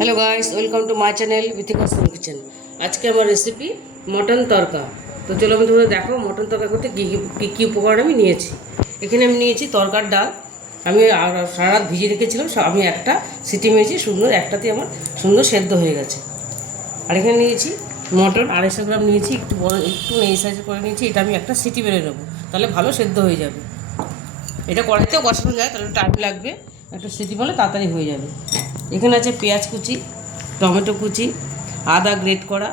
Hello guys, welcome to my channel Bithika's home kitchen. আজকে আমার recipe mutton তরকা। তো চলো আমি তোমাদের দেখো মটন তরকা করতে কী উপকরণ আমি নিয়েছি। এখানে আমি নিয়েছি তরকার ডাল। আমি সারা রাত ভিজিয়ে রেখেছিলাম, আমি একটা সিটি মেরেছি, সুন্দর একটাতে আমার সুন্দর সেদ্ধ হয়ে গেছে। আর এখানে নিয়েছি মটন 250 গ্রাম নিয়েছি, একটু বড় একটু এই সাইজে করে নিয়েছি। এটা আমি একটা সিটি মেরে নেবো, তাহলে ভালো সেদ্ধ হয়ে যাবে। এটা কড়াইতেও বসানো যায়, তাহলে টাইম লাগবে, একটা সিটি বলে তাড়াতাড়ি হয়ে যাবে। এখানে আছে পেঁয়াজ কুচি, টমেটো কুচি, আদা গ্রেট করা,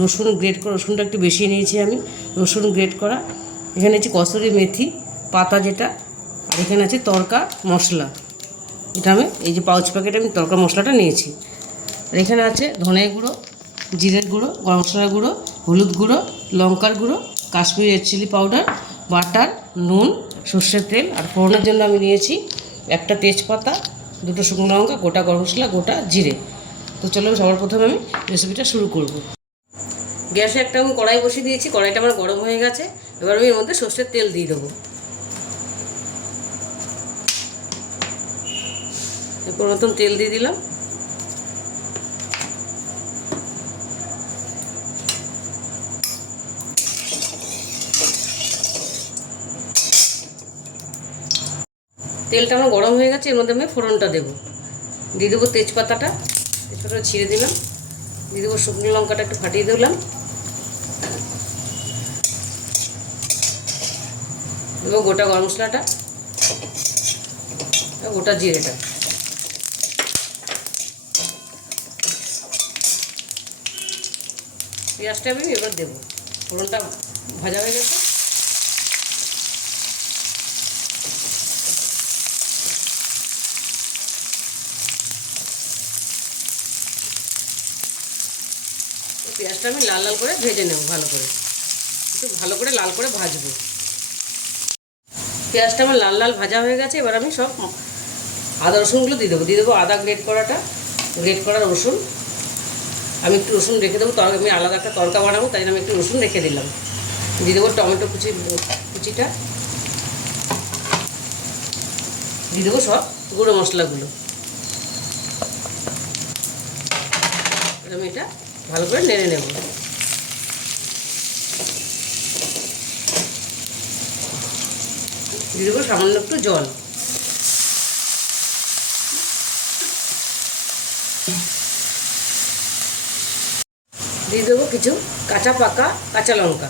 রসুন গ্রেট করা, রসুনটা একটু বেশি নিয়েছি আমি, রসুন গ্রেট করা। এখানে আছে কসুরি মেথি পাতা যেটা, আর এখানে আছে তরকা মশলা। এটা আমি এই যে পাউচ প্যাকেটে আমি তরকা মশলাটা নিয়েছি। আর এখানে আছে ধনে গুঁড়ো, জিরের গুঁড়ো, গরম মশলার গুঁড়ো, হলুদ গুঁড়ো, লঙ্কার গুঁড়ো, Kashmiri red chilli powder, butter, নুন, সর্ষের তেল। আর ফোড়নের জন্য আমি নিয়েছি একটা তেজপাতা, দুটো শুকনো লঙ্কা, গোটা গরম মশলা, গোটা জিরে। তো চলো সবার প্রথমে আমি রেসিপিটা শুরু করব। গ্যাসে একটা আমি কড়াই বসিয়ে দিয়েছি, কড়াইটা আমার গরম হয়ে গেছে। এবার আমি এর মধ্যে সর্ষের তেল দিয়ে দেবো। এরপর মতন তেল দিয়ে দিলাম। তেলটা আমার গরম হয়ে গেছে, এর মধ্যে আমি ফোড়নটা দেবো। দিয়ে দেবো তেজপাতাটা ছিঁড়ে দিলাম। দিয়ে দেবো শুকনো লঙ্কাটা একটু ফাটিয়ে দিলাম। দেবো গোটা গরম মশলাটা, গোটা জিরেটা। পেঁয়াজটা আমি এবার দেবো। ফোড়নটা ভাজা হয়ে গেছে। পেঁয়াজটা আমি লাল লাল করে ভেজে নেব, ভালো করে একটু ভালো করে লাল করে ভাজবো। পেঁয়াজটা আমার লাল লাল ভাজা হয়ে গেছে। এবার আমি সব আদা রসুনগুলো দিয়ে দেবো আদা গ্রেট করা রসুন। আমি একটু রসুন রেখে দেবো, আমি আলাদা একটা তরকা বানাবো, তাই জন্য আমি একটু রসুন রেখে দিলাম। দিয়ে দেবো টমেটো কুচিটা, দিয়ে দেবো সব গুঁড়ো মশলাগুলো। আমি এটা ভালো করে নেড়ে নেব। দিয়ে দেবো সামান্য একটু জল। দিয়ে দেবো কিছু কাঁচা লঙ্কা।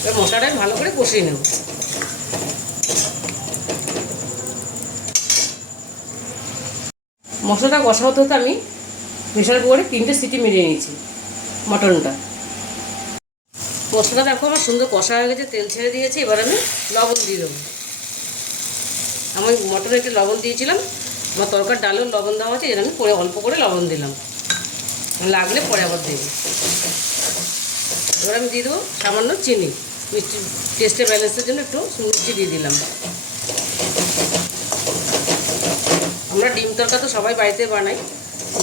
এবার মশলাটা ভালো করে কষিয়ে নেব। মশলাটা কষা হতে হতে আমি প্রেশার কুকারে 3টে সিটি মেরিয়ে নিয়েছি মটনটা। মশলাটা দেখো আমার সুন্দর কষা হয়ে গেছে, তেল ছেড়ে দিয়েছি। এবার আমি লবণ দিয়ে দেবো। আমি মটনে একটু লবণ দিয়েছিলাম, আমার তরকার ডালেও লবণ দেওয়া আছে, এর আমি পরে অল্প করে লবণ দিলাম, লাগলে পরে আবার দেবো। এবার আমি দিয়ে দেবো সামান্য চিনি, মিষ্টি টেস্টের ব্যালেন্সের জন্য একটু মিষ্টি দিয়ে দিলাম। আমরা ডিম তরকা তো সবাই বাড়িতে বানাই,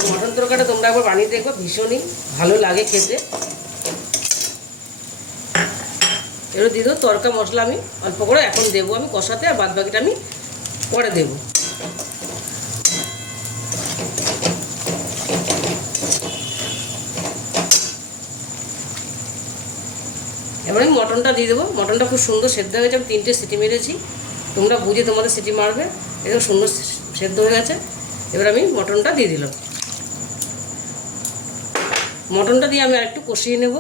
মটন তরকাটা তোমরা একবার বানিয়ে দেখো, ভীষণই ভালো লাগে খেতে। এবার দিয়ে দেবো তরকা মশলা, আমি অল্প করে এখন দেবো আমি কষাতে, আর বাদ বাকিটা আমি পরে দেবো। এবার আমি মটনটা দিয়ে দেবো। মটনটা খুব সুন্দর সেদ্ধ হয়ে গেছে, আমি 3টে সিটি মেরেছি, তোমরা বুঝে তোমাদের সিটি মারবে। এরকম সুন্দর সেদ্ধ হয়ে গেছে। এবার আমি মটনটা দিয়ে দিলাম। মটনটা দিয়ে আমি আরেকটু কষিয়ে নেব।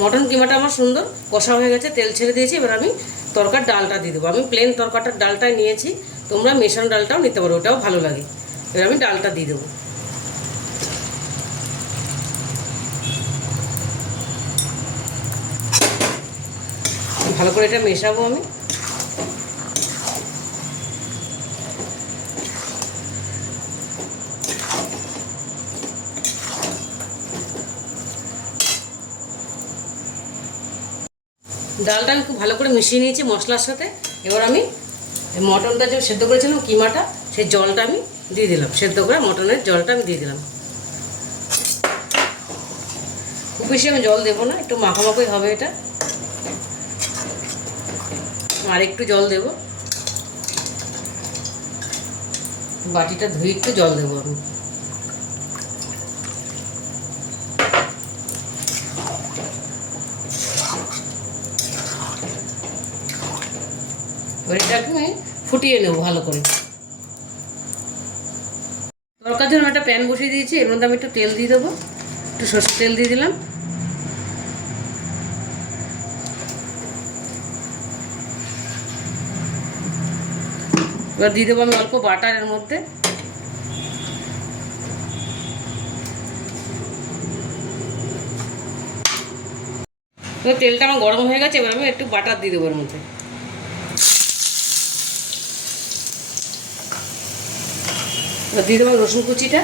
মটন কিমাটা আমার সুন্দর কষা হয়ে গেছে, তেল ছেড়ে দিয়েছি। এবার আমি তরকার ডালটা দিয়ে দেবো। আমি প্লেন তরকাটার ডালটাই নিয়েছি, তোমরা মেশানো ডালটাও নিতে পারো, ওটাও ভালো লাগে। এবার আমি ডালটা দিয়ে দেবো। ভালো করে এটা মেশাবো আমি। ডালটা আমি খুব ভালো করে মিশিয়ে নিয়েছি মশলার সাথে। এবার আমি মটনটা যে সেদ্ধ করেছিলাম কিমাটা, সেই জলটা আমি দিয়ে দিলাম, সেদ্ধ করে মটনের জলটা আমি দিয়ে দিলাম। খুব বেশি আমি জল দেবো না, একটু মাখামাখি হবে এটা। আর একটু জল দেব। বাটিটা ধুয়ে একটু জল দেবো আমি। এটাকে আমি ফুটিয়ে নেবো ভালো করে। তরকার জন্য একটা প্যান বসিয়ে দিয়েছি, এর মধ্যে আমি একটু তেল দিয়ে দেবো, একটু সরষের তেল দিয়ে দিলাম। এবার দিয়ে দেবো আমি অল্প বাটার এর মধ্যে। এবার তেলটা আমার গরম হয়ে গেছে, এবার আমি একটু বাটার দিয়ে দেবো এর মধ্যে। এবার দিয়ে দেবো রসুন কুচিটা,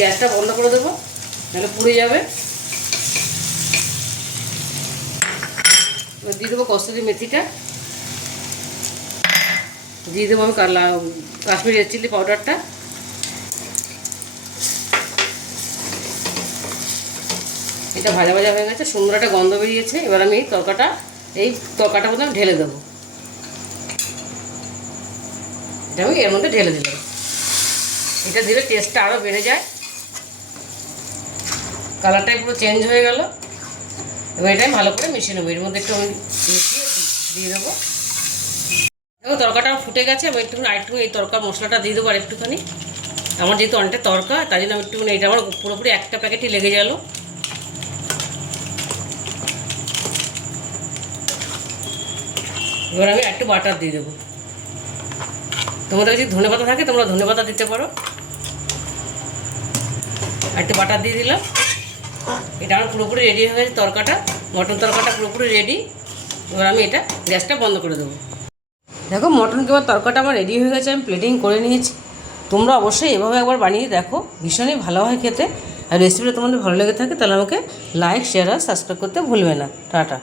গ্যাসটা বন্ধ করে দেবো, নাহলে পুড়ে যাবে। এবার দিয়ে দেবো কসুরি মেথিটা, দিয়ে দেবো আমি কাশ্মীরি রেড চিলি পাউডারটা। এটা ভাজা ভাজা হয়ে গেছে, সুন্দর একটা গন্ধ বেরিয়েছে। এবার আমি এই তরকাটার মধ্যে আমি ঢেলে দেবো। এটা আমি এর মধ্যে ঢেলে দিলাম। এটা দিলে টেস্টটা আরও বেড়ে যায়, কালারটাই পুরো চেঞ্জ হয়ে গেল। এবার এটাই ভালো করে মিশিয়ে নেবো, এর মধ্যে একটু আমি মিশিয়ে দিয়ে দেবো। এবং তরকাটা ফুটে গেছে, আমি আরেকটু এই তরকা মশলাটা দিয়ে দেবো আর একটুখানি। আমার যেহেতু অনেকটা তরকা, তাই জন্য আমি একটুখানি, এটা আমার পুরোপুরি একটা প্যাকেটই লেগে গেল। এবার আমি একটু বাটার দিয়ে দেবো। তোমাদের কাছে ধনেপাতা থাকে, তোমরা ধনেপাতা দিতে পারো। একটু বাটার দিয়ে দিলাম। এটা আমার পুরোপুরি রেডি হয়ে গেছে তরকাটা, মটন তরকাটা পুরোপুরি রেডি। এবার আমি এটা গ্যাসটা বন্ধ করে দেবো। দেখো মটন কিংবা তরকাটা আমার রেডি হয়ে গেছে, আমি প্লেটিং করে নিয়েছি। তোমরা অবশ্যই এভাবে একবার বানিয়ে দেখো, ভীষণই ভালো হয় খেতে। আর রেসিপিটা তোমাদের ভালো লেগে থাকে তাহলে আমাকে লাইক, শেয়ার আর সাবস্ক্রাইব করতে ভুলবে না। টাটা।